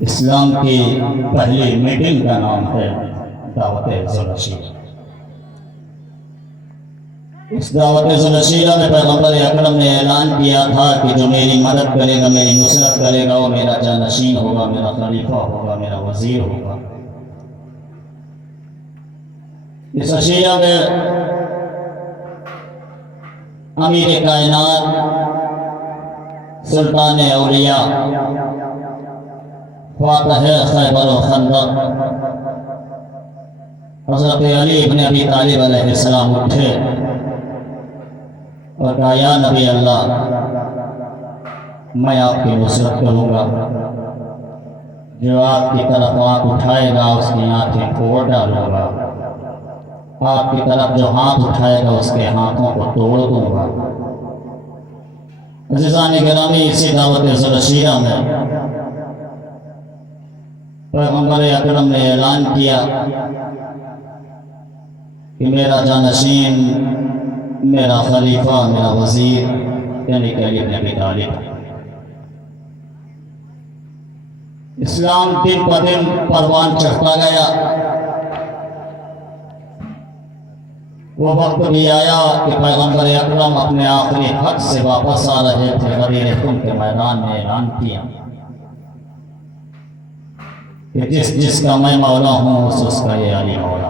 اسلام کی پہلی میٹنگ کا نام ہے دعوت ذوالرشید۔ اس دعوت ذوالرشید میں پیغمبر اکرم نے اعلان کیا تھا کہ جو میری مدد کرے گا، میری نصرت کرے گا، وہ میرا جانشین ہوگا، میرا خلیفہ ہوگا، میرا وزیر ہوگا۔ اس اشیاء میں امیر کائنات، سلطان اولیاء، فاتح خیبر و خندق حضرت علی ابن ابی طالب علیہ السلام اٹھے اور کہا یا نبی اللہ، میں آپ کی نصرت کروں گا، جو آپ کی طرف آنکھ اٹھائے گا اس کی آنکھیں پھوڑ ڈالوں گا، آپ کی طرف جو ہاتھ اٹھائے گا اس کے ہاتھوں کو توڑ دوں گا۔ عزیزان گرامی، اسی دعوت ذوالرشید میں پیغمبر اکرم نے اعلان کیا کہ میرا جانشین، میرا خلیفہ، میرا وزیر یعنی کہ علی بن ابی طالب۔ اسلام دن پر دن پروان چڑھتا گیا۔ وہ وقت بھی آیا کہ پیغمبر اکرم اپنے آخری حج سے واپس آ رہے تھے۔ غدیر خم کے میدان میں اعلان کیا کہ جس کا میں مولا ہوں اس کا یہ علی مولا۔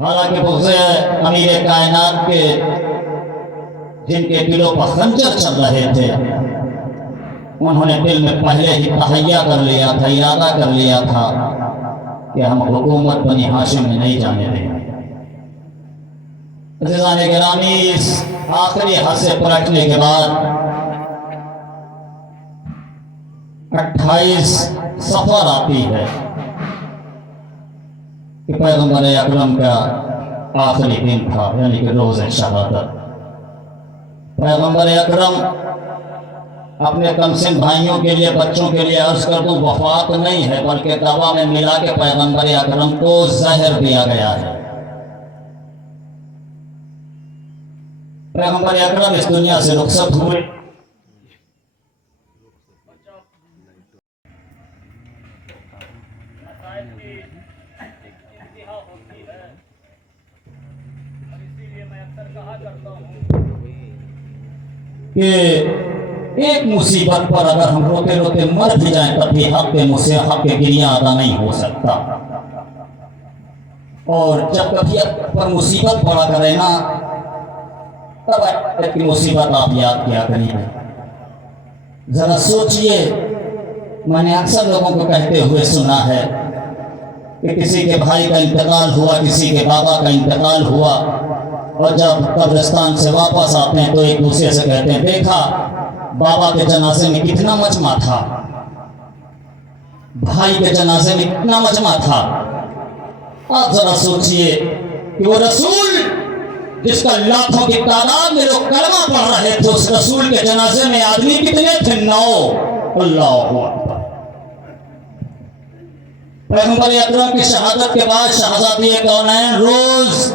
حالانکہ بغض امیر کائنات کے جن کے دلوں پر خنجر چل رہے تھے، انہوں نے دل میں پہلے ہی تہیہ کر لیا تھا، ارادہ کر لیا تھا کہ ہم حکومت بنی ہاشم میں نہیں جانے دیں گے۔ عزیزان گرامی، اس آخری حد سے پلٹنے کے بعد 28 صفر آتی ہے کہ پیغمبر اکرم کا آخری دن تھا، یعنی کہ روز شہادت۔ پیغمبر اکرم اپنے کمسن بھائیوں کے لیے، بچوں کے لیے عرض کر دوں، وفات نہیں ہے بلکہ دوا میں ملا کے پیغمبر اکرم کو زہر دیا گیا ہے۔ پیغمبر اکرم اس دنیا سے رخصت ہوئے۔ کہ ایک مصیبت پر اگر ہم روتے روتے مر بھی جائیں تب بھی حق کے منہ سے حق کے گریہ ادا نہیں ہو سکتا۔ اور جب کبھی پر مصیبت پڑا کرے نا، تب ایک مصیبت آپ یاد کیا کریے۔ ذرا سوچئے، میں نے اکثر لوگوں کو کہتے ہوئے سنا ہے کہ کسی کے بھائی کا انتقال ہوا، کسی کے بابا کا انتقال ہوا، اور جب قبرستان سے واپس آتے ہیں تو ایک دوسرے سے کہتے ہیں، دیکھا بابا کے جنازے میں کتنا مجمع تھا، بھائی کے جنازے میں کتنا مجمع تھا۔ آپ ذرا سوچئے کہ وہ رسول جس کا لاکھوں کی تعداد میں لوگ کلمہ پڑھ رہے تھے، اس رسول کے جنازے میں آدمی کتنے تھے؟ 9۔ اللہ اکبر۔ پیغمبر اکرم کی شہادت کے بعد شہزادی کونین روز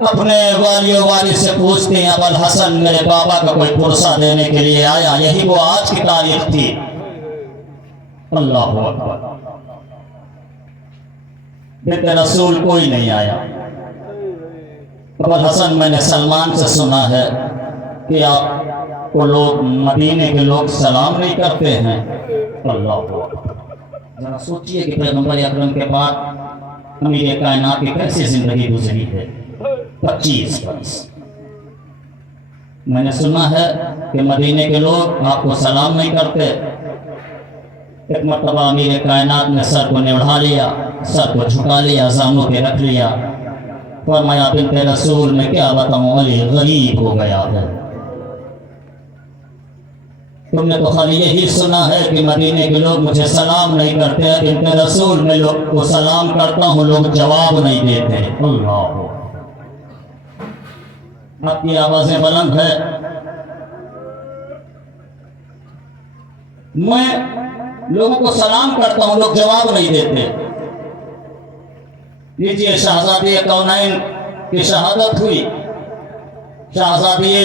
اپنے والی و والد سے پوچھتے ہیں، ابوالحسن میرے بابا کا کوئی پرسہ دینے کے لیے آیا؟ یہی وہ آج کی تاریخ تھی۔ اللہ اکبر۔ بنت رسول کوئی نہیں آیا۔ ابوالحسن، میں نے سلمان سے سنا ہے کہ آپ کو لوگ، مدینے کے لوگ سلام نہیں کرتے ہیں۔ اللہ اکبر۔ ذرا سوچئے کہ پیغمبر اکرم کے بعد امیر کائنات کی کیسی زندگی گزری ہے۔ 25 برس۔ میں نے سنا ہے کہ مدینے کے لوگ آپ کو سلام نہیں کرتے۔ ایک مرتبہ امیر کائنات نے سر کو نوڑھا لیا، سر کو جھکا لیا، زانوں پہ رکھ لیا، فرمایا بنت رسول میں کیا بتاؤں، علی غریب ہو گیا ہے۔ تم نے تو خالی یہی سنا ہے کہ مدینے کے لوگ مجھے سلام نہیں کرتے، بنت رسول میں لوگ کو سلام کرتا ہوں، لوگ جواب نہیں دیتے۔ اللہ، آپ کی آوازیں بلند ہے۔ میں لوگوں کو سلام کرتا ہوں، لوگ جواب نہیں دیتے۔ لیجئے، شہزادی کونین کی شہادت ہوئی۔ شہزادی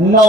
9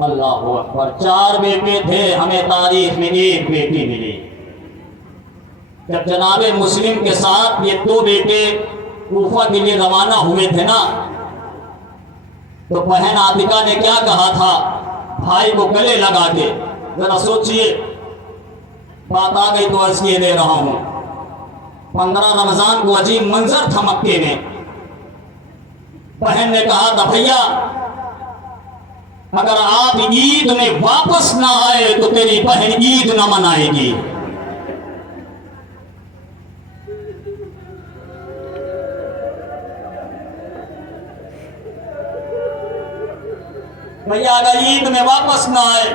اللہ اکبر، 4 بیٹے تھے، ہمیں تاریخ میں 1 بیٹی ملی۔ جب جناب مسلم کے ساتھ یہ 2 بیٹے کوفہ کے لیے روانہ ہوئے تھے نا، تو بہن عاتکہ نے کیا کہا تھا بھائی کو گلے لگا کے؟ ذرا سوچئے، بات آ گئی تو عرض کیے دے رہا ہوں۔ 15 رمضان کو عجیب منظر تھا مکے میں۔ بہن نے کہا تھا بھیا اگر آپ عید میں واپس نہ آئے تو تیری بہن عید نہ منائے گی۔ بھیا اگر عید میں واپس نہ آئے،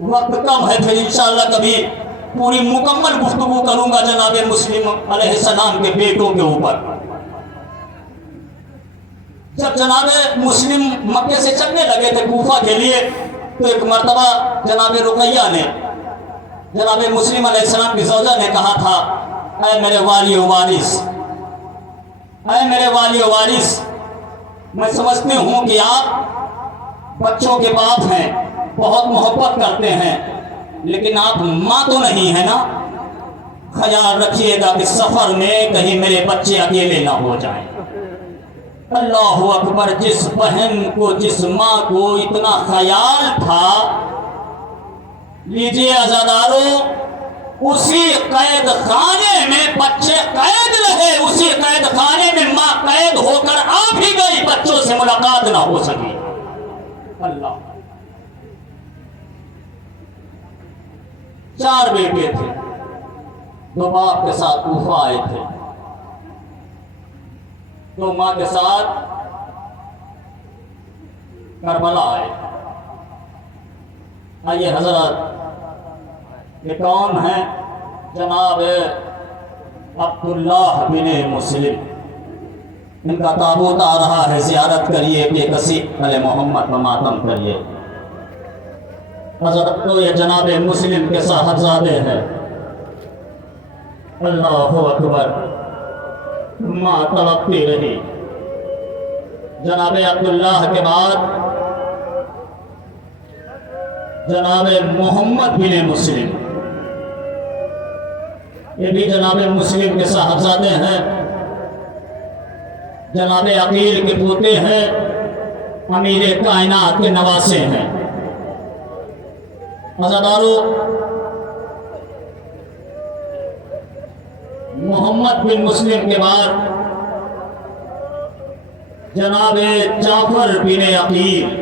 وقت کم ہے، پھر انشاءاللہ کبھی پوری مکمل گفتگو کروں گا جناب مسلم علیہ السلام کے بیٹوں کے اوپر۔ جب جناب مسلم مکے سے چلنے لگے تھے کوفہ کے لیے، تو ایک مرتبہ جناب رقیہ نے جناب مسلم علیہ السلام کی زوجہ نے کہا تھا اے میرے والی و وارث، اے میرے والی و وارث، میں سمجھتی ہوں کہ آپ بچوں کے باپ ہیں، بہت محبت کرتے ہیں، لیکن آپ ماں تو نہیں ہے نا، خیال رکھیے گا کہ سفر میں کہیں میرے بچے اکیلے نہ ہو جائیں۔ اللہ اکبر، جس بہن کو، جس ماں کو اتنا خیال تھا، لیجئے عزادارو، اسی قید خانے میں بچے قید رہے، اسی قید خانے میں ماں قید ہو کر آ بھی گئی، بچوں سے ملاقات نہ ہو سکی۔ اللہ، 4 بیٹے تھے، 2 باپ کے ساتھ کوفہ آئے تھے، 2 ماں کے ساتھ کربلا آئے۔ آئیے حضرات، یہ کون ہیں؟ جناب عبداللہ بن مسلم، ان کا تابوت آ رہا ہے، زیارت کریے، بے کسی علی محمد و ماتم کریے۔ حضرت تو یہ جناب مسلم کے صاحبزادے ہیں۔ اللہ اکبر، ماں تڑپتی رہی۔ جناب عبداللہ کے بعد جناب محمد بن مسلم، یہ بھی جناب مسلم کے صاحبزادے ہیں، جناب عقیل کے پوتے ہیں، امیر کائنات کے نواسے ہیں۔ عزادارو، محمد بن مسلم کے بعد جناب جعفر بن عقیل،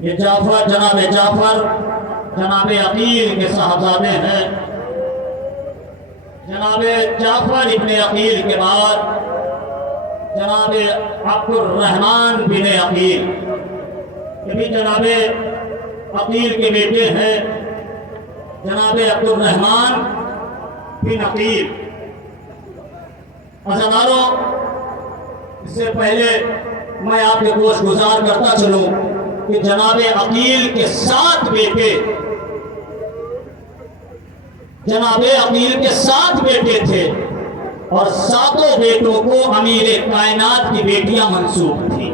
یہ جناب جعفر جناب عقیل کے صاحبزادے ہیں۔ جناب جعفر ابن عقیل کے بعد جناب عبد الرحمن بن عقیل، یہ بھی جناب عقیل کے بیٹے ہیں، جناب عبد الرحمن بن عقیل۔ عزادارو، اس سے پہلے میں آپ کے گوش گزار کرتا چلوں کہ جناب عقیل کے 7 بیٹے، جناب عقیل کے 7 بیٹے تھے، اور 7 بیٹوں کو امیر کائنات کی بیٹیاں منسوب تھیں۔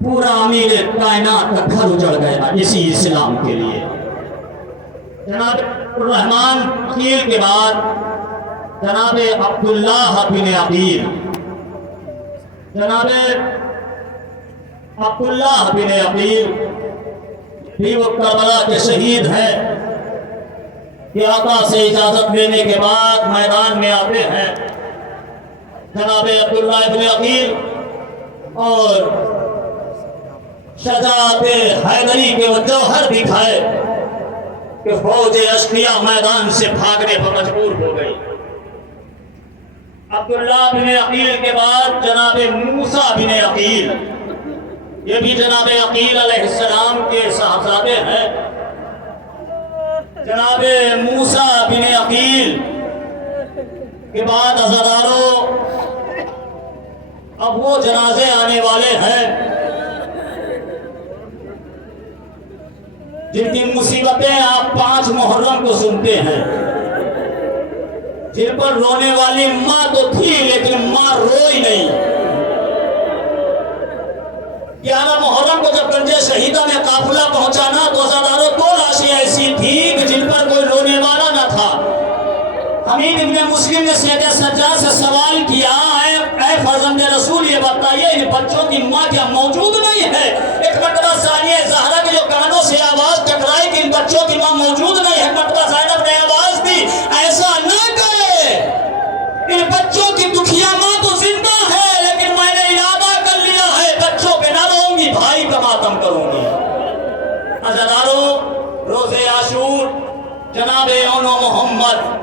پورا امیر کائنات کا گھر اجڑ گیا اسی اسلام کے لیے۔ جناب الرحمن عقیل کے بعد جناب عبداللہ بن عقیل، جناب عبداللہ بن عقیل بھی وہ کربلا کے شہید ہیں کہ آقا سے اجازت لینے کے بعد میدان میں آتے ہیں۔ جناب عبداللہ بن عقیل اور شجاعت حیدری کے وہ جوہر دکھائے کہ فوج اشقیاء میدان سے بھاگنے پر مجبور ہو گئی۔ عبداللہ بن عقیل کے بعد جناب موسیٰ بن عقیل، یہ بھی جناب عقیل علیہ السلام کے صاحبزادے ہیں۔ جناب موسیٰ بن عقیل کے بعد عزادارو، اب وہ جنازے آنے والے ہیں جن کی مصیبتیں آپ 5 محرم کو سنتے ہیں۔ جن پر رونے والی ماں تو تھی لیکن ماں روئی نہیں۔ 11 محرم کو جب گنج شہیدہ میں قافلہ پہنچانا تو عزاداروں 2 لاشیں ایسی تھی کہ جن پر کوئی رونے والا نہ تھا۔ حمید ابن مسلم نے سید سجاد سے سوال کیا، اے فرزند رسول یہ بتائیے ان بچوں کی ماں کیا موجود نہیں ہے؟ ایک مرتبہ ثانیہ زہرا کے جو کانوں سے آواز ٹکرائی کہ ان بچوں کی ماں موجود نہیں ہے، مرتبہ زینب نے آواز دی ایسا نہ کرے، ان بچوں کی دکھیا ماں تو زندہ ہے لیکن میں نے ارادہ کر لیا ہے بچوں پہ نہ رہوں گی، بھائی کا ماتم کروں گی۔ عزاداروں روز عاشور جناب اون و محمد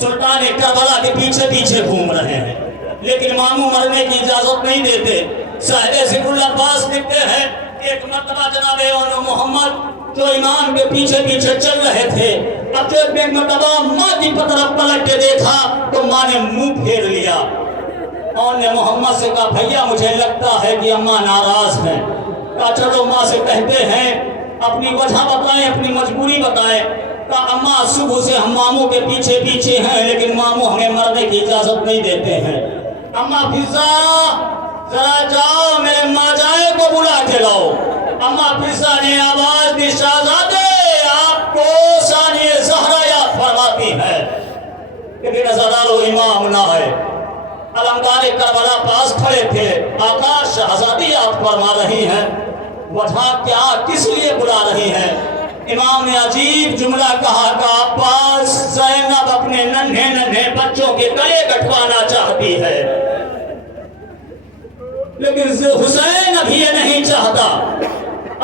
سلطان کربلا کے پیچھے پیچھے گھوم رہے ہیں لیکن ماموں مرنے کی اجازت نہیں دیتے۔ صاحب ذکر العباس لکھتے ہیں ایک مرتبہ جناب اون و محمد جو امام کے پیچھے پیچھے چل رہے تھے، اب جو ایک مرتبہ ماں کی طرف پلٹ کے دیکھا تو ماں نے منہ پھیر لیا۔ اون نے محمد سے کہا بھیا مجھے لگتا ہے کہ اماں ناراض ہیں۔ کہا چلو ماں سے کہتے ہیں اپنی وجہ بتائیں، اپنی مجبوری بتائیں۔ کہا اماں صبح سے ہم ماموں کے پیچھے پیچھے ہیں لیکن ماموں ہمیں مرنے کی اجازت نہیں دیتے ہیں۔ اماں فضا ذرا جاؤ میرے ماں جائے کو بلا کے لاؤ۔ اماں فضا نے آواز دی شہزادے آپ کو ثانیہ زہرا یاد فرماتی ہے، لیکن عزادارو امام نہ ہے۔ علمدار کربلا پاس کھڑے تھے، آقا شہزادی یاد فرما رہی ہیں، وجہ کیا کس لیے بلا رہی ہیں؟ امام نے عجیب جملہ کہا کہ عباس زینب اپنے ننھے ننھے بچوں کے گلے کٹوانا چاہتی ہے لیکن حسین ابھی یہ نہیں چاہتا۔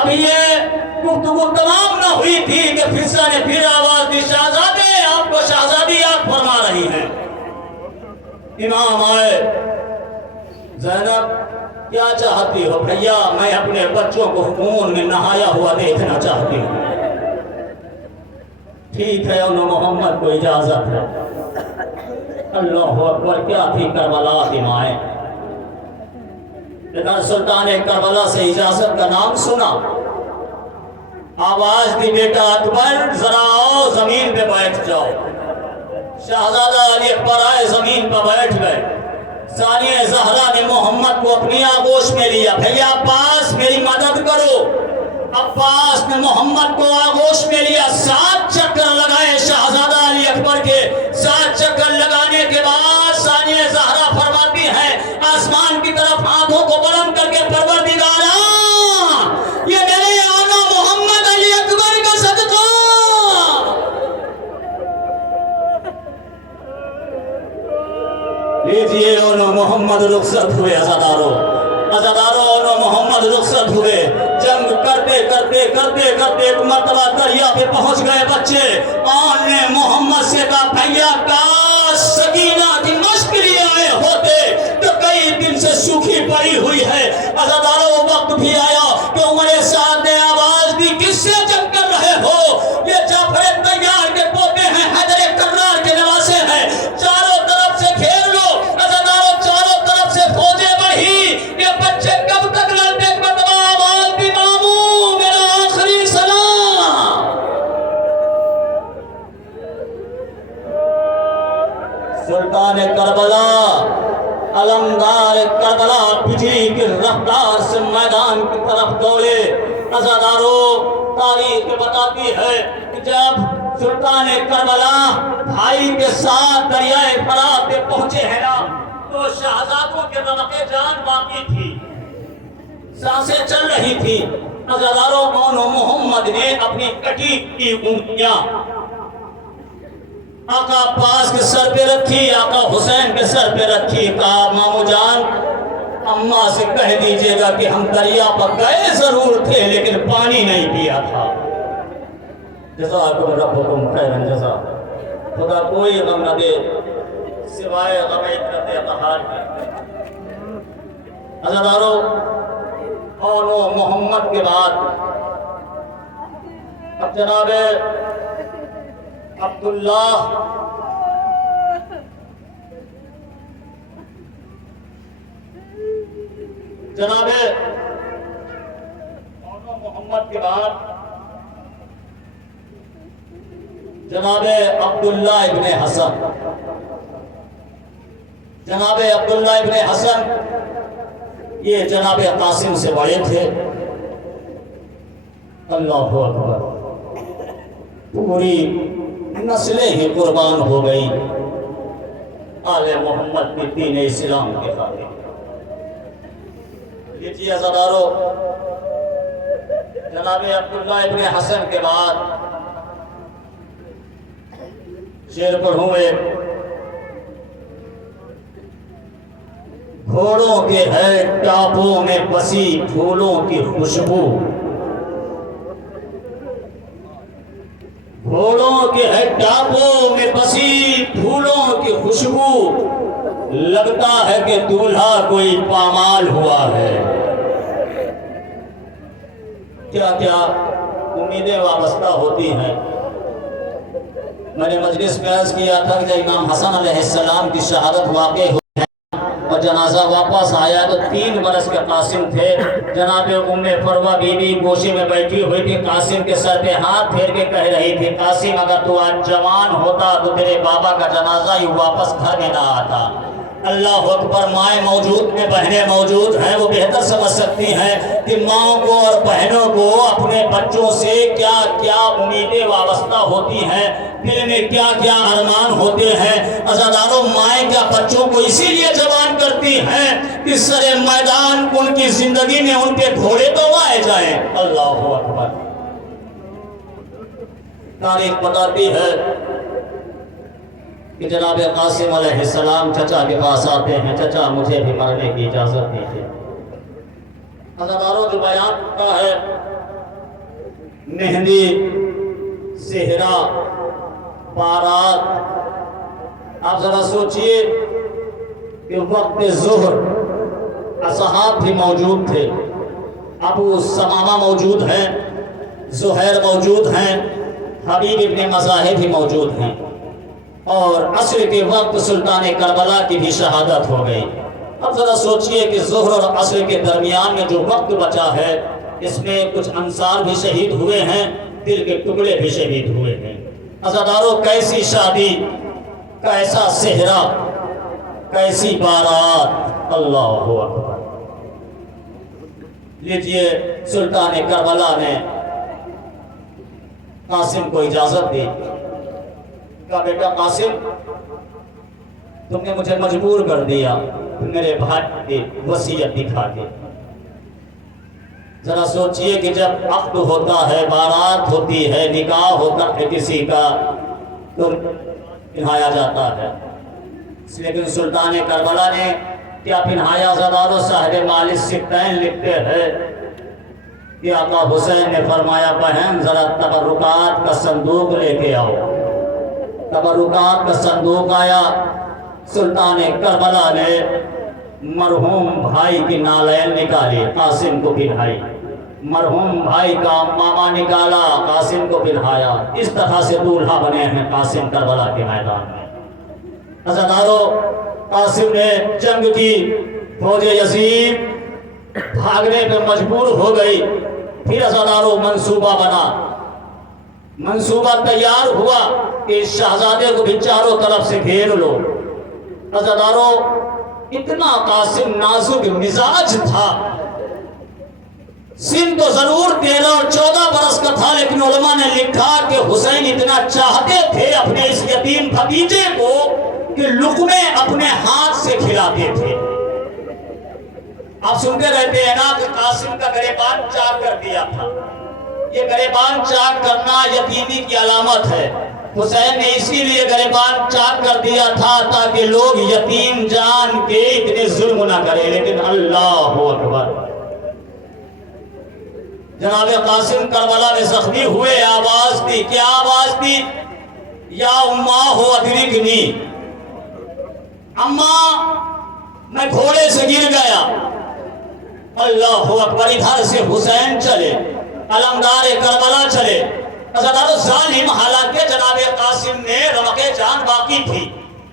ابھی یہ گفتگو تمام نہ ہوئی تھی کہ فضا نے پھر آواز دی شہزادے آپ کو شہزادی یاد فرما رہی ہیں۔ امام آئے، زینب کیا چاہتی ہو؟ بھیا میں اپنے بچوں کو خون میں نہایا ہوا دیکھنا چاہتی ہوں۔ ٹھیک ہے انہوں محمد کو اجازت ہے۔ اللہ اکبر کیا تھی کربلا کی مائیں، لیکن سلطان کربلا سے اجازت کا نام سنا، آواز دی بیٹا اکبر ذرا آؤ زمین پہ بیٹھ جاؤ۔ شہزادہ علی اکبر آئے زمین پہ بیٹھ گئے۔ ثانیہ زہرا نے محمد کو اپنی آغوش میں لیا، بھیا عباس میری مدد کرو۔ عباس نے محمد کو آغوش میں لیا، 7 چکر لگائے شہزادہ علی اکبر کے۔ 7 چکر لگانے کے بعد ثانیہ زہرا فرماتی ہے آسمان کی طرف ہاتھوں کو بلند کر کے پروردگارا یہ میرے آنا محمد علی اکبر کا صدقہ۔ لیجئے انہوں محمد رخصت ہوئے۔ عزاداروں انہوں محمد رخصت ہوئے۔ جنگ کرتے کرتے کرتے کرتے ایک مرتبہ دریا پہ پہنچ گئے بچے۔ آن نے محمد سے کہا بھیا کاش سکینہ کی مشق لیے آئے ہوتے تو کئی دن سے سوکھی پڑی ہوئی ہے۔ عزاداروں وقت بھی آیا کہ عمر سعد نے آواز دی کس سے جنگ کر رہے ہو؟ یہ جعفر طیار کے پوتے ہیں، حیدر کرار کے نواسے ہیں، چاروں طرف سے گھیر لو۔ عزاداروں چاروں طرف سے فوجیں بڑھی، یہ بچے کب تک لڑتے؟ ایک مرتبہ آواز دی ماموں میرا آخری سلام۔ سلطان کربلا علمدار کربلا پٹھی کی رفتار سے میدان کی طرف دوڑے۔ عزاداروں تاریخ بتاتی ہے کہ جب سلطان کربلا بھائی کے ساتھ دریائے فرات پہ پہنچے ہیں نا تو شہزادوں کے رمق جان باقی تھی، سانسیں چل رہی تھی۔ عزاداروں اون و محمد نے اپنی کٹی کی انگلیاں آقا عباس کے سر پہ رکھی، آقا حسین کے سر پہ رکھی۔ کہا مامو جان اماں سے کہہ دیجئے گا کہ ہم دریا پر گئے ضرور تھے لیکن پانی نہیں پیا تھا۔ جزاکم ربکم خیرا جزا۔ خدا کوئی غم نہ دے سوائے غم عترت اطہار کی۔ عزاداروں اون و محمد کے بعد اب جناب عبداللہ جناب محمد کے بعد جناب عبداللہ ابن حسن جناب عبداللہ ابن حسن یہ جناب قاسم سے بڑے تھے. اللہ اکبر، پوری نسلیں ہی قربان ہو گئی آل محمد کی دین اسلام کے خاطر. لیجیے عزادارو، جناب عبداللہ ابن حسن کے بعد شعر پڑھوں میں. گھوڑوں کے ہے ٹاپوں میں بسی پھولوں کی خوشبو، گھوڑوں کے ہے ٹاپوں میں بسی پھولوں کی خوشبو، لگتا ہے کہ دولہا کوئی پامال ہوا ہے. کیا کیا امیدیں وابستہ ہوتی ہیں. میں نے مجلس میں عرض کیا تھا کہ جب امام حسن علیہ السلام کی شہادت واقع ہوئی اور جنازہ واپس آیا تو 3 برس کے قاسم تھے. جناب ام فروہ بی بی گوشے میں بیٹھی ہوئی تھی، قاسم کے سر پہ ہاتھ پھیر کے کہہ رہی تھی، قاسم اگر تو آج جوان ہوتا تو تیرے بابا کا جنازہ ہی واپس گھر میں نہ آتا. اللہ اکبر. مائیں موجود ہیں، بہنیں موجود ہیں، وہ بہتر سمجھ سکتی ہیں کہ ماں کو اور بہنوں کو اپنے بچوں سے کیا کیا امیدیں وابستہ ہوتی ہیں، دل میں کیا کیا ارمان ہوتے ہیں. عزاداروں، مائیں کیا بچوں کو اسی لیے جوان کرتی ہیں کہ سر میدان ان کی زندگی میں ان کے گھوڑے دوائے جائیں. اللہ اکبر. تاریخ بتاتی ہے کہ جناب قاسم علیہ السلام چچا کے پاس آتے ہیں، چچا مجھے بھی مرنے کی اجازت دیجیے. عزاداروں، جو بیان ہوتا ہے مہندی، صحرا، بارات، آپ ذرا سوچئے کہ وقت ظہر اصحاب بھی موجود تھے. ابو سمامہ موجود ہیں، زہیر موجود ہیں، حبیب ابن مظاہر بھی موجود ہیں، اور عصر کے وقت سلطان کربلا کی بھی شہادت ہو گئی. اب ذرا سوچئے کہ ظہر اور عصر کے درمیان میں جو وقت بچا ہے، اس میں کچھ انصار بھی شہید ہوئے ہیں، دل کے ٹکڑے بھی شہید ہوئے ہیں. عزاداروں، کیسی شادی، کیسا صحرا، کیسی بارات. اللہ اکبر. لیجئے، سلطان کربلا نے قاسم کو اجازت دی. کہا، بیٹا قاسم، تم نے مجھے مجبور کر دیا میرے بھائی کی وصیت دکھا کے. ذرا سوچئے کہ جب عقد ہوتا ہے، بارات ہوتی ہے، نکاح ہوتا ہے کسی کا، تو پہنایا جاتا ہے. لیکن سلطان کربلا نے کیا پہنایا؟ عزاداروں، صاحب مال الستین لکھتے ہیں کہ آقا حسین نے فرمایا، بہن ذرا تبرکات کا صندوق لے کے آؤ. تبرکات کا صندوق آیا. سلطان کربلا نے مرحوم بھائی کی نالین نکالی، قاسم کو پہنائی. مرحوم بھائی کا ماما نکالا، قاسم کو پہنایا. اس طرح سے دولہا بنے ہیں قاسم کربلا کے میدان میں. عزاداروں، قاسم نے جنگ کی، فوج یزید بھاگنے پہ مجبور ہو گئی. پھر عزاداروں منصوبہ بنا، منصوبہ تیار ہوا کہ اس شہزادے کو بھی چاروں طرف سے گھیر لو. عزاداروں، اتنا قاسم نازک مزاج تھا. سن تو ضرور 13 اور 14 برس کا تھا، لیکن علماء نے لکھا کہ حسین اتنا چاہتے تھے اپنے اس یتیم بھتیجے کو کہ لقمے اپنے ہاتھ سے کھلاتے تھے. آپ سنتے رہتے ہیں نا کہ قاسم کا گریبان چاک کر دیا تھا. یہ گریبان چاک کرنا یتیمی کی علامت ہے. حسین نے اسی لیے گریبان چاک کر دیا تھا تاکہ لوگ یتیم جان کے اتنے ظلم نہ کریں. لیکن اللہ اکبر، جناب قاسم کربلا میں زخمی ہوئے، آواز دی. کیا آواز دی؟ یا اماں ادرکنی، اماں میں گھوڑے سے گر گیا. اللہ اکبر. ادھر سے حسین چلے، علمدار کربلا چلے. ظالم، حالانکہ جناب قاسم نے رمق جان باقی تھی،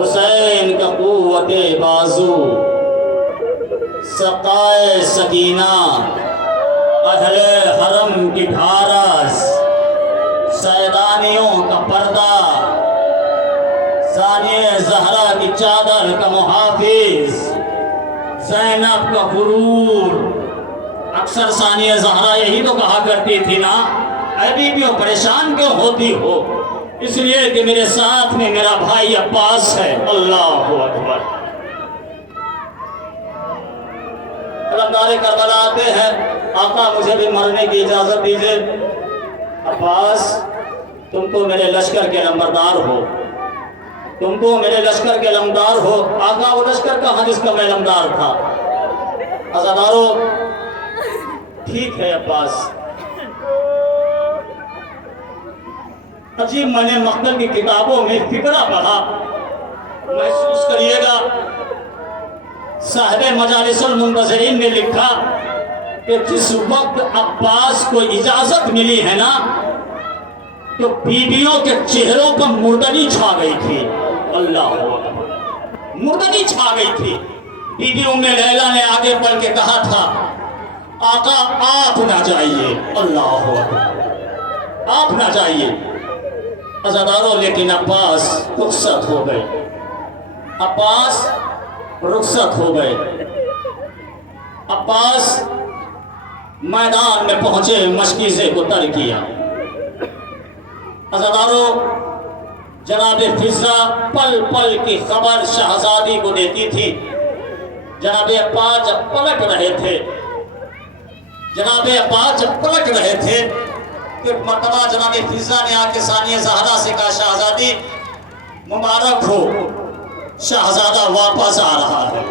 حسین کا قوت بازو، سقائے سکینہ اہل حرم کی ڈھارس، سیدانیوں کا پردہ، ثانیہ زہرا کی چادر کا محافظ، زینب کا غرور۔ اکثر ثانیہ زہرا یہی تو کہا کرتی تھی نا، اے بیویوں پریشان کیوں ہوتی ہو؟ اس لیے کہ میرے ساتھ میں میرا بھائی عباس ہے۔ اللہ اکبر۔ علمدار کربلا آتے ہیں، آقا مجھے بھی مرنے کی اجازت دیجئے۔ عباس تم تو میرے لشکر کے لمبردار ہو، تم تو میرے لشکر کے لمبردار ہو۔ آقا وہ لشکر کہاں جس کا میں لمبردار تھا؟ عزادارو ٹھیک ہے عباس، عجیب میں نے مقتل کی کتابوں میں فقرہ پڑھا، محسوس کریے گا صاحب مجالس المنتظرین نے لکھا کہ جس وقت عباس کو اجازت ملی ہے نا تو بیویوں کے چہروں پر مردنی چھا گئی تھی۔ اللہ اکبر، مردنی چھا گئی تھی۔ بیویوں میں لیلا نے آگے بڑھ کے کہا تھا آقا آپ نہ جائیے، اللہ اکبر، آپ نہ جائیے۔ عزادارو لیکن عباس رخصت ہو گئے، عباس رخصت ہو گئے۔ عباس میدان میں پہنچے، مشکیزے کو تر کیا۔ عزادارو جناب فضہ پل پل کی خبر شہزادی کو دیتی تھی۔ جناب عباس جب پلٹ رہے تھے، جناب عباس جب پلٹ رہے تھے کہ مرتبہ جناب فضہ نے آ کے ثانیہ زہرا سے کہا شہزادی مبارک ہو، شہزادہ واپس آ رہا ہے۔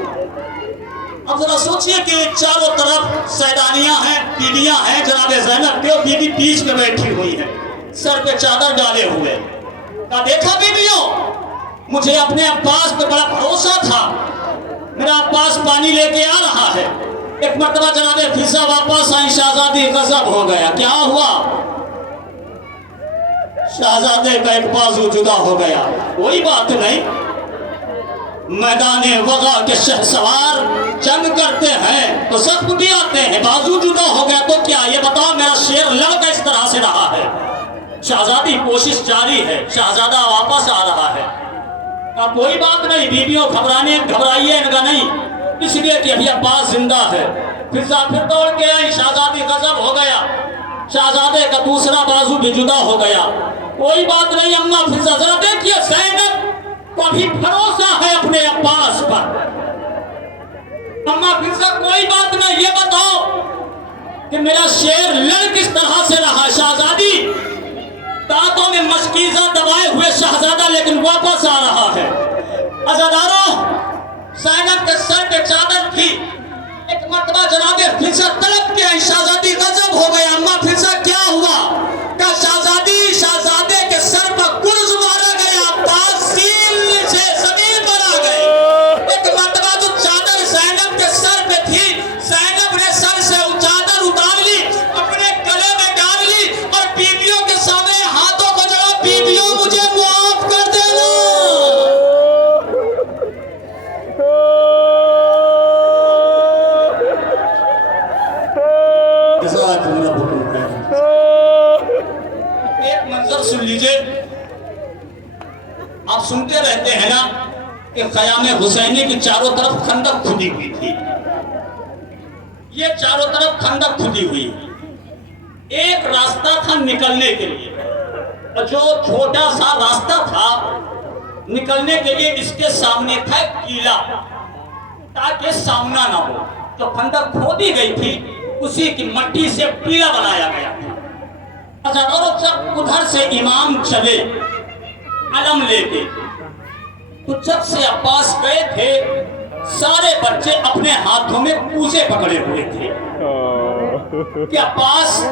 اب ذرا سوچئے کہ چاروں طرف سیدانیاں ہیں، بیویاں ہیں، جناب زینب کے بی بی بیچ میں بیٹھی ہوئی ہے، سر پہ چادر ڈالے ہوئے۔ کہا دیکھا بیویوں، مجھے اپنے عباس پہ بڑا بھروسہ تھا، میرا عباس پانی لے کے آ رہا ہے۔ ایک مرتبہ جناب فضہ واپس آئی، شہزادی غضب ہو گیا۔ کیا ہوا؟ شہزادے کا ایک بازو جدا ہو گیا۔ کوئی بات نہیں، میدان وغا کے شہسوار جنگ کرتے ہیں تو زخم بھی آتے ہیں، بازو جدا ہو گیا تو کیا؟ یہ بتاؤ میرا شیر لڑکا اس طرح سے رہا ہے۔ شہزادی کوشش جاری ہے، شہزادہ واپس آ رہا ہے۔ کہا کوئی بات نہیں بیویوں، گھبرائیے ان کا نہیں، اس لیے کہ ابھی عباس زندہ ہے۔ فضہ پھر دوڑ کے آئی، شہزادی غضب ہو گیا، شہزادے کا دوسرا بازو بھی جدا ہو گیا۔ کوئی بات نہیں اماں فضہ، ذرا دیکھیے زینب کو ابھی بھروسہ ہے اپنے عباس پر۔ اماں فضہ کوئی بات نہیں، یہ بتاؤ کہ میرا شیر لڑ کس طرح سے رہا؟ شہزادی دانتوں میں مشکیزہ دبائے ہوئے شہزادہ لیکن واپس آ رہا ہے۔ عزاداروں زینب کے سر پہ چادر تھی، ایک مرتبہ جناب فضہ تڑپ کے آئی، شہزادی غضب ہو گیا۔ اماں فضہ کیا ہوا؟ کہ شہزادی شہزادے کے سر پر گرز مارا گیا، عباس سیل سے زمین پر آ گئے۔ ایک مرتبہ جو چادر زینب کے سر پہ تھی، زینب نے سر سے چادر اتار لی، اپنے گلے میں ڈال لی اور بیویوں کے سامنے ہاتھوں کو جوڑا، بیویوں مجھے معاف کر دینا۔ ایک منظر سن لیجئے، آپ سنتے رہتے ہیں نا کہ خیام حسینی کی چاروں طرف خندق کھدی ہوئی تھی، یہ چاروں طرف خندق کھدی ہوئی، ایک راستہ تھا نکلنے کے لیے، اور جو چھوٹا سا راستہ تھا نکلنے کے لیے اس کے سامنے تھا کیلا تاکہ سامنا نہ ہو، جو خندق کھودی گئی تھی اسی کی مٹی سے پیلا بنایا گیا تھا۔ اور جب ادھر سے امام چلے علم لے کے تو جب سے عباس گئے تھے سارے بچے اپنے ہاتھوں میں کوزے پکڑے ہوئے تھے کہ عباس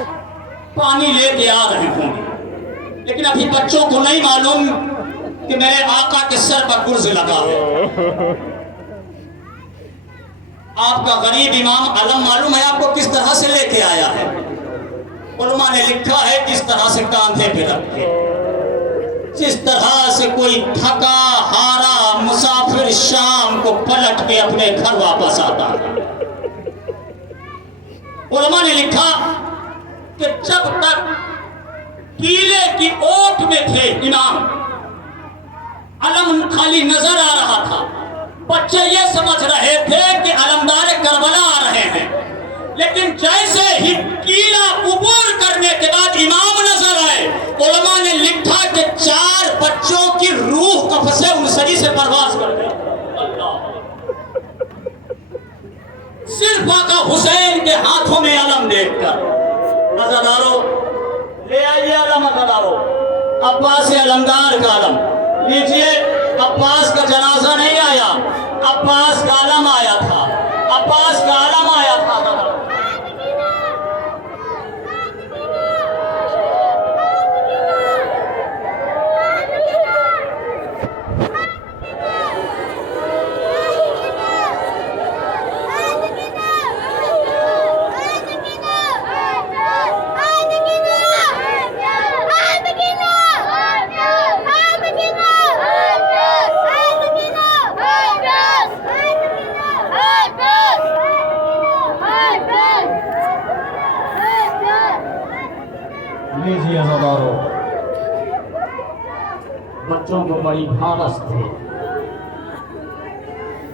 پانی لے کے آ رہے ہوں گے، لیکن ابھی بچوں کو نہیں معلوم کہ میرے آقا کے سر پر گرز لگا ہے۔ آپ کا غریب امام علم معلوم ہے آپ کو کس طرح سے لے کے آیا ہے؟ علماء نے لکھا ہے کس طرح سے کاندھے پہ رکھ کے، جس طرح سے کوئی تھکا ہارا مسافر شام کو پلٹ کے اپنے گھر واپس آتا ہے۔ علماء نے لکھا کہ جب تک کیلے کی اوٹ میں تھے امام، علم خالی نظر آ رہا تھا، بچے یہ سمجھ رہے تھے کہ علمدار کربلا آ رہے ہیں، لیکن جیسے ہی کیلا عبور کرنے کے بعد امام نظر آئے، علماء نے لکھا کہ 4 بچوں کی روح قفسِ انثوی سے پرواز کر گئی۔ صرف آقا حسین کے ہاتھوں میں علم دیکھ کر، عزادارو لے آئیے علم، عزادارو عباس علمدار کا علم لیجئے۔ عباس کا جنازہ نہیں آیا، عباس کا علم آیا تھا، عباس کا علم آیا تھا۔ لیجیے عزادارو، بچوں کو بڑی بھارس تھے۔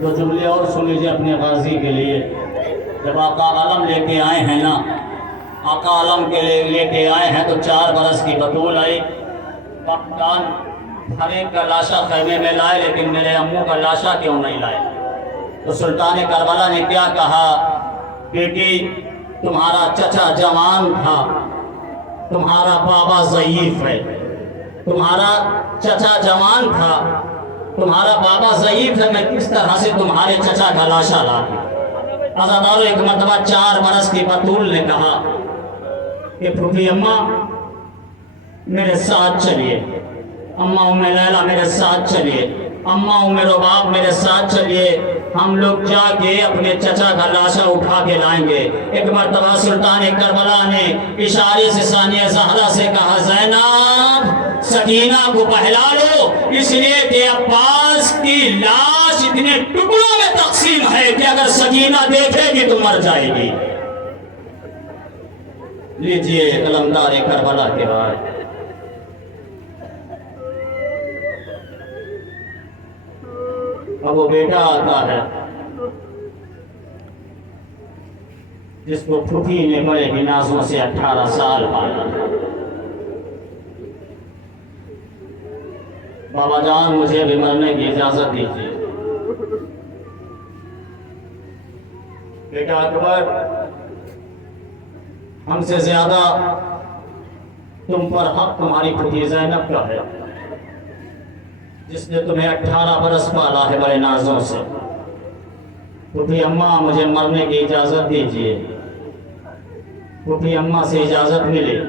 دو جملے اور سن لیجیے اپنے غازی کے لیے۔ جب آقا علم لے کے آئے ہیں نا، آقا علم کے لے کے آئے ہیں تو 4 برس کی بطول آئی، پاکستان ہر ایک کا لاشا خیمے میں لائے، لیکن میرے امو کا لاشا کیوں نہیں لائے؟ تو سلطان کربلا نے کیا کہا، بیٹی تمہارا چچا جوان تھا، تمہارا بابا ضعیف ہے۔ تمہارا چچا جوان تھا، تمہارا بابا ضعیف ہے، میں کس طرح سے تمہارے چچا کا لاشا لا دوں؟ عزادارو ایک مرتبہ 4 برس کی بطول نے کہا کہ پھوپھی اماں میرے ساتھ چلیے، اماں ام لیلہ میرے ساتھ چلیے، اماں ام رباب میرے ساتھ چلیے، ہم لوگ جا کے اپنے چچا کا لاشا اٹھا کے لائیں گے۔ ایک مرتبہ سلطان کربلا نے اشارے سے ثانیہ زہرا سے کہا، زینب سکینہ کو بہلا لو، اس لیے کہ عباس کی لاش اتنے ٹکڑوں میں تقسیم ہے کہ اگر سکینہ دیکھے گی تو مر جائے گی۔ لیجئے علمدار کربلا کے بعد اب وہ بیٹا آتا ہے جس کو پھوپھی نے بڑے ہی نازوں سے 18 سال پالا۔ بابا جان مجھے بھی مرنے کی اجازت دیجیے۔ بیٹا اکبر، ہم سے زیادہ تم پر حق تمہاری پھوپھی زینب کا ہے، جس نے تمہیں 18 برس پالا ہے بڑے نازوں سے۔ پھوپھی اماں مجھے مرنے کی اجازت دیجیے۔ پھوپھی اماں سے اجازت ملی،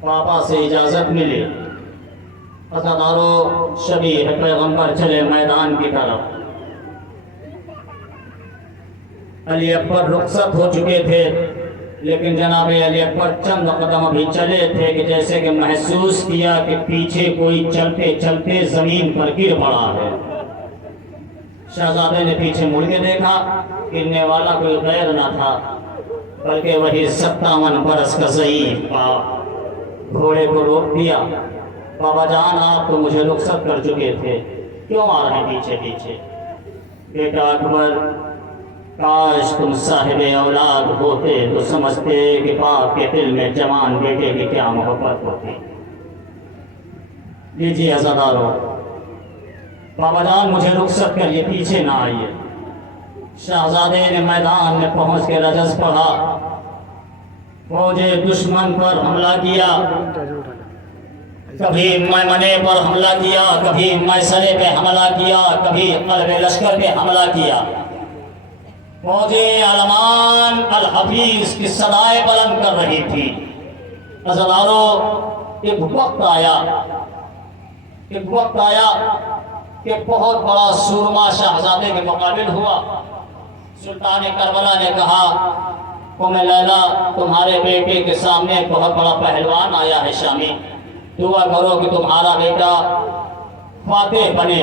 پاپا سے اجازت ملی۔ عزادارو شبیہ پیغمبر چلے میدان کی طرف۔ علی اکبر رخصت ہو چکے تھے، لیکن جناب علی اکبر چند قدم ابھی چلے تھے کہ جیسے کہ محسوس کیا کہ پیچھے کوئی چلتے چلتے زمین پر گر پڑا ہے۔ شہزادے نے پیچھے مڑ کے دیکھا، گرنے والا کوئی غیر نہ تھا بلکہ وہی 57 برس کا ضعیف باپ۔ گھوڑے کو روک دیا، بابا جان آپ تو مجھے رخصت کر چکے تھے، کیوں آ رہے پیچھے پیچھے؟ بیٹا اکبر، کاش تم صاحب اولاد ہوتے تو سمجھتے کہ باپ کے دل میں جوان بیٹے کی کیا محبت ہوتی۔ لیجیے عزادارو، بابا جان مجھے رخصت کریے، پیچھے نہ آئیے۔ شہزادے نے میدان میں پہنچ کے رجز پڑھا، فوج دشمن پر حملہ کیا، کبھی میمنے پر حملہ کیا، کبھی میسرے پہ حملہ کیا، کبھی قلب لشکر پہ حملہ کیا۔ فوج علمان الحفیظ کی صدائے بلند کر رہی تھی۔ عزادارو ایک وقت آیا کہ بہت بڑا سورما شہزادے کے مقابل ہوا۔ سلطان کربلا نے کہا، ام لیلہ تمہارے بیٹے کے سامنے ایک بہت بڑا پہلوان آیا ہے شامی، دعا کرو کہ تمہارا بیٹا فاتح بنے۔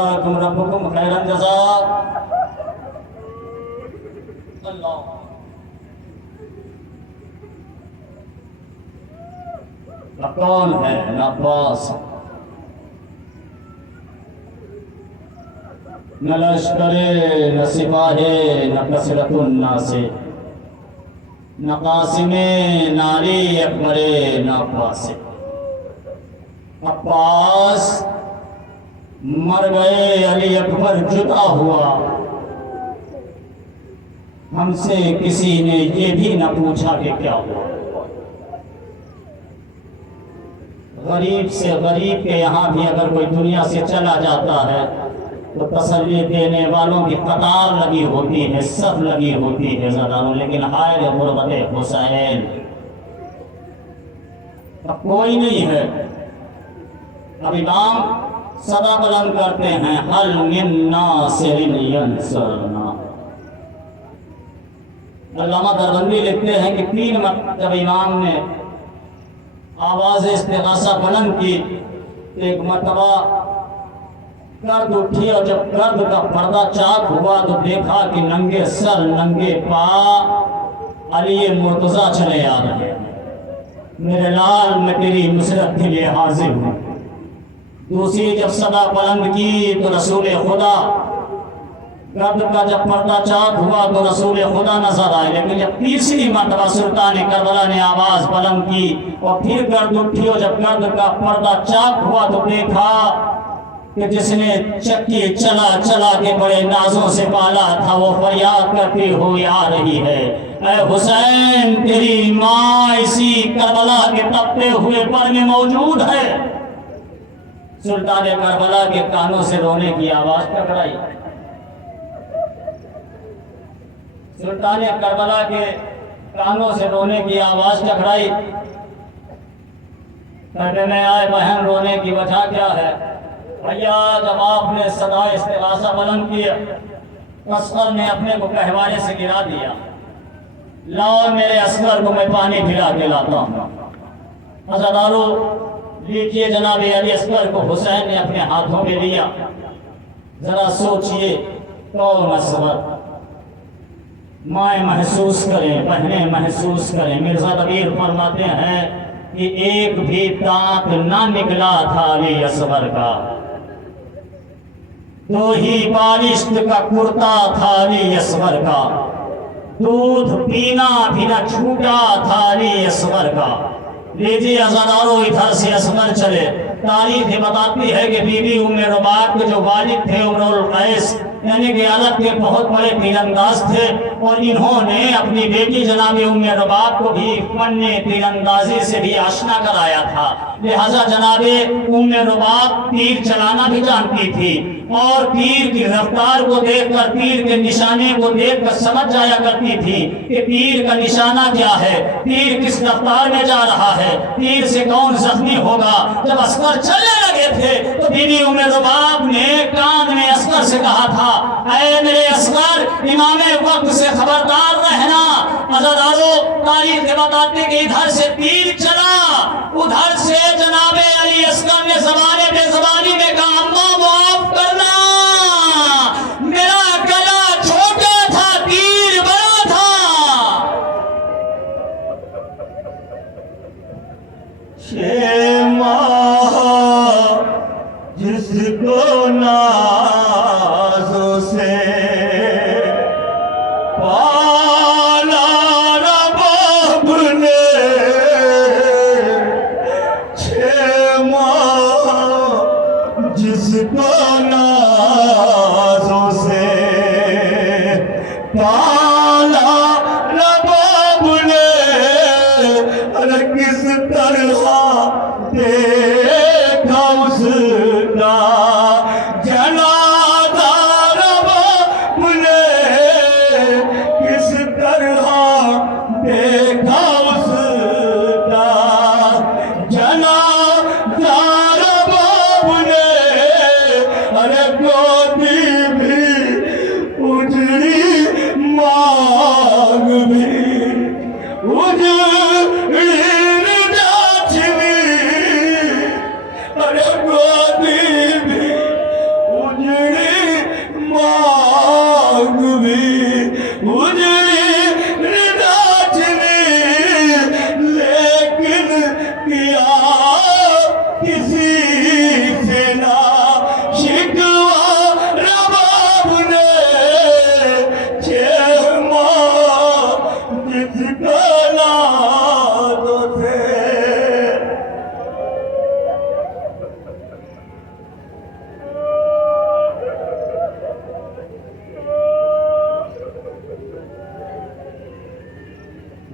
جزاکم ربکم خیر الجزاء. اللہ کون ہے؟ نواز. نہ لشکر نہ سپاہی نہ کثرت الناس، نہ قاسم نہ علی اکبر نہ عباس. عباس مر گئے، علی اکبر جدا ہوا. ہم سے کسی نے یہ بھی نہ پوچھا کہ کیا ہوا. غریب سے غریب کے یہاں بھی اگر کوئی دنیا سے چلا جاتا ہے تو تسلی دینے والوں کی قطار لگی ہوتی ہے، صف لگی ہوتی ہے زدانوں. لیکن ہائے غربت حسین، اب کوئی نہیں ہے. اب امام صدا بلند کرتے ہیں، حل من ناصر ینصرنا. علامہ دربندی لکھتے ہیں کہ 3 مرتبہ جب امام نے آواز استغاثہ بلند کی، ایک مرتبہ گرد اٹھی اور جب گرد کا پردہ چاک ہوا تو دیکھا کہ ننگے سر ننگے پا علی مرتضیٰ چلے آ رہے ہیں. میرے لال میں تیری نصرت کے لیے حاضر ہوں. دوسری جب صدا بلند کی تو رسول خدا، گرد کا جب پردہ چاک ہوا تو رسول خدا نظر آئے. لیکن جب تیسری مرتبہ سلطان کربلا نے آواز بلند کی اور پھر گرد اٹھی اور جب گرد کا پردہ چاک ہوا تو دیکھا کہ جس نے چکی چلا چلا کے بڑے نازوں سے پالا تھا وہ فریاد کرتی ہوئی آ رہی ہے، اے حسین تیری ماں اسی کربلا کے تپتے ہوئے پر میں موجود ہے. سلطان کربلا کے کانوں سے رونے کی آواز ٹکرائی. سلطان کربلا کے کانوں سے رونے کی آواز ٹکرائی. کہتے میں آئے بہن رونے کی وجہ کیا ہے؟ بھیا جب آپ نے صدا استغاثہ بلند کیا، اصغر نے اپنے کو کہوانے سے گرا دیا. لاؤ میرے اصغر کو میں پانی پلا کے لاتا ہوں. عزادارو لیجیے جناب علی اصغر کو حسین نے اپنے ہاتھوں میں لیا. ذرا سوچئے کون اصغر؟ مائیں محسوس کریں، بہنیں محسوس کریں. مرزا دبیر فرماتے ہیں کہ ایک بھی دانت نہ نکلا تھا علی اصغر کا، 2 ہی بالشت کا کرتا تھا علی اصغر کا، دودھ پینا بھی نہ چھوٹا تھا علی اصغر کا. لیجیے عزادارو ادھر سے اصغر چلے. تاریخ بتاتی ہے کہ بی بی ام رباط کے جو والد تھے عمر القیس، یعنی کہ عرب کے بہت بڑے تیر انداز تھے، اور انہوں نے اپنی بیٹی جناب ام رباط کو بھی فن تیر اندازی سے بھی آشنا کرایا تھا. لہذا جناب ام رباط تیر چلانا بھی جانتی تھی اور تیر کی رفتار کو دیکھ کر، تیر کے نشانے کو دیکھ کر سمجھ جایا کرتی تھی کہ تیر کا نشانہ کیا ہے، تیر کس رفتار میں جا رہا ہے، تیر سے کون زخمی ہوگا. جب اصغر چلنے لگے تھے تو بی بی ام رباط نے کان میں اصغر سے کہا تھا، اے میرے اصغر امام وقت سے خبردار رہنا. عزادارو تاریخ بتاتے کہ ادھر سے تیر چلا، ادھر سے جناب علی اصغر نے زبانے بے زبانی میں کہا، اماں معاف کرنا، میرا گلا چھوٹا تھا تیر بڑا تھا. 6 ماہ جس کو نازوں سے پالا رباب نے، 6 ماہ جس کو نازوں سے پالا رباب نے، ارے کس طرح دیکھا اس کا جنم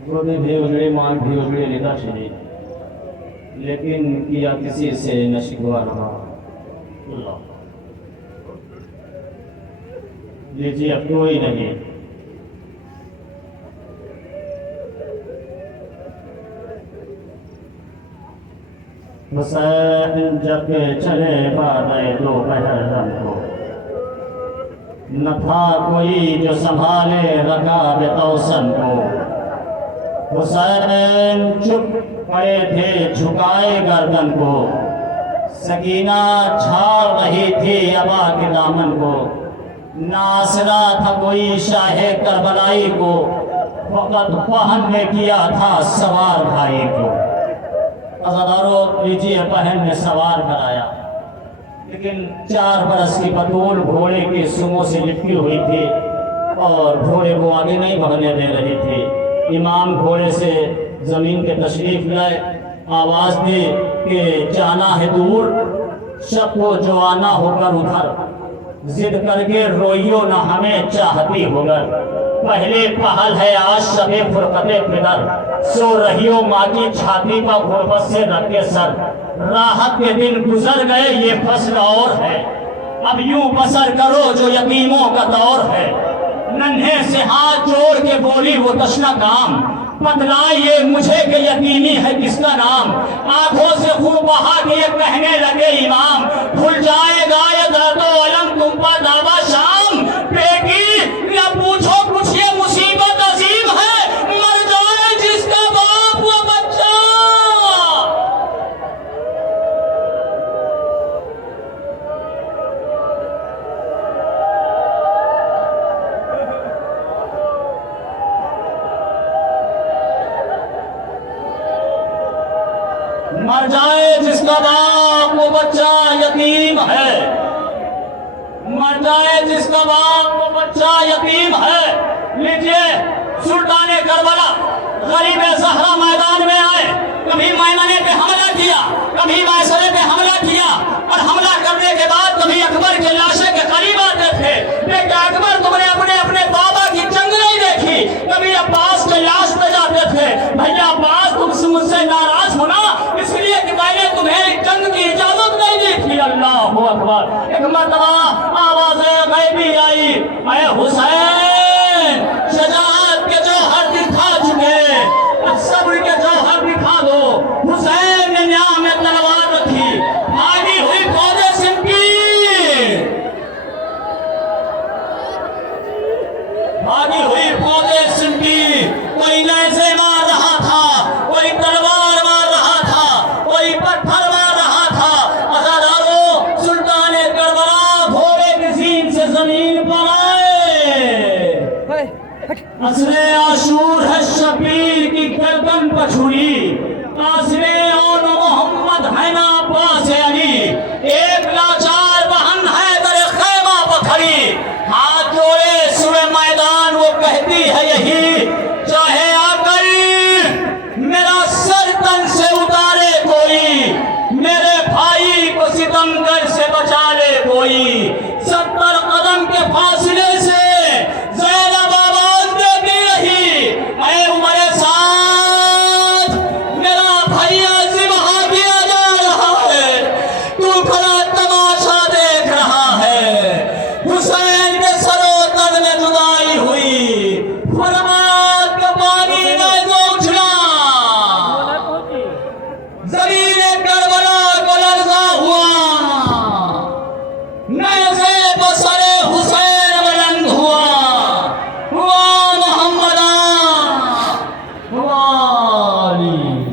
روٹی بھی اجڑی مان بھی اجڑی لیتا چلی لیکن کیا کسی سے نہ شکوا رہا اللہ لیجیے اب کوئی نہیں حسین جب چلے بادئے دوپہر دم کو نہ تھا کوئی جو سنبھالے رکاب توسن کو حسین چپ پڑے تھے جھکائے گردن کو سکینہ چھاڑ رہی تھی ابا کے دامن کو ناصرہ تھا کوئی شاہ کربلائی کو فقط پہن نے کیا تھا سوار بھائی کو عزادارو لیجیے بہن نے سوار کرایا لیکن 4 برس کی بطول گھوڑے کے سموں سے لپٹی ہوئی تھی اور گھوڑے کو آگے نہیں بڑھنے دے رہی تھی امام گھوڑے سے زمین پہ تشریف لائے آواز دی کہ جانا ہے دور شب کو جو آنا ہو کر ادھر ضد کر کے روئیو نہ ہمیں چاہتی ہوگر پہلے پہل ہے آج شب فرقت پدر سو رہیو ماں کی چھاتی پر غربت سے رکھ کے سر راحت کے دن گزر گئے یہ فصل اور ہے اب یوں بسر کرو جو یتیموں کا دور ہے ننھے سے ہاتھ جوڑ کے بولی وہ تشنہ کام بتلائیے مجھے کہ یتیمی ہے کس کا نام آنکھوں سے خون بہا دیے کہنے لگے امام بھول جائے گا یہ درد و علم تم پر دعویٰ شام بیٹی نہ پوچھو کچھ یہ مصیبت عظیم ہے مر جائے جس کا باپ و بچہ مر جائے جس کا باپ وہ بچہ یتیم ہے مر جائے جس کا باپ وہ بچہ یتیم ہے لیجئے سلطان کربلا غریب زہرا میدان میں آئے کبھی میمنے پہ حملہ کیا کبھی میسرے پہ حملہ کیا اور حملہ کرنے کے بعد کبھی اکبر کے لاشے کے قریب آتے تھے لیکن اکبر تم نے اپنے بابا کی جنگ نہیں دیکھی کبھی عباس کے لاش پہ جاتے تھے بھیا عباس تم سے مجھ سے ناراض ہونا اس لیے کہ میں نے تمہیں جنگ کی اجازت نہیں دی تھی اللہ اکبر ایک مرتبہ آواز غیبی آئی اے حسین شجاعت کے جوہر دکھا چکے صبر کے جوہر دکھا دو حسین نے نیام میں تلوار رکھی بھاگی ہوئی فوج سندھ کی بھاگی ہوئی فوج سندھ کی کوئی نیزے مار رہا تھا کوئی تلوار مار رہا تھا کوئی پتھر مار رہا تھا عزادارو سلطان کربلا گھوڑے کی زین سے زمین پر آئے عصر عاشور ہے شبیر کی گردن پر چھری قاسم اور محمد ہے نا عباس علی ایک لاچار بہن ہے در خیمہ پر کھڑی ہاتھ جوڑے سوئے میدان وہ کہتی ہے یہی چاہے آ کر میرا سر تن سے اتارے کوئی میرے بھائی کو ستم گر سے بچا لے کوئی 70 قدم کے فاصلے سے زینب آواز دیتی رہی اے عمر سعد میرا بھیا ذبح کیا جا رہا ہے تو کھڑا تماشا دیکھ رہا ہے حسین کے سر و تن میں جدائی ہوئی فرماد کا پانی میں دوچھنا زمین کربلا کو لرزا ہوا نیزے بسر حسین بلند ہوا محمدہ ہوا علی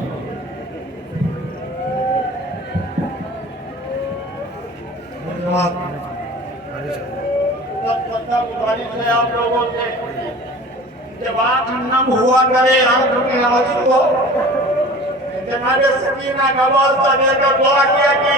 آپ لوگوں سے جب آنکھ نم ہوا کرے آنکھ کے آنسو کو جناب سکینہ کا واسطہ دے کر دعا کیا کہ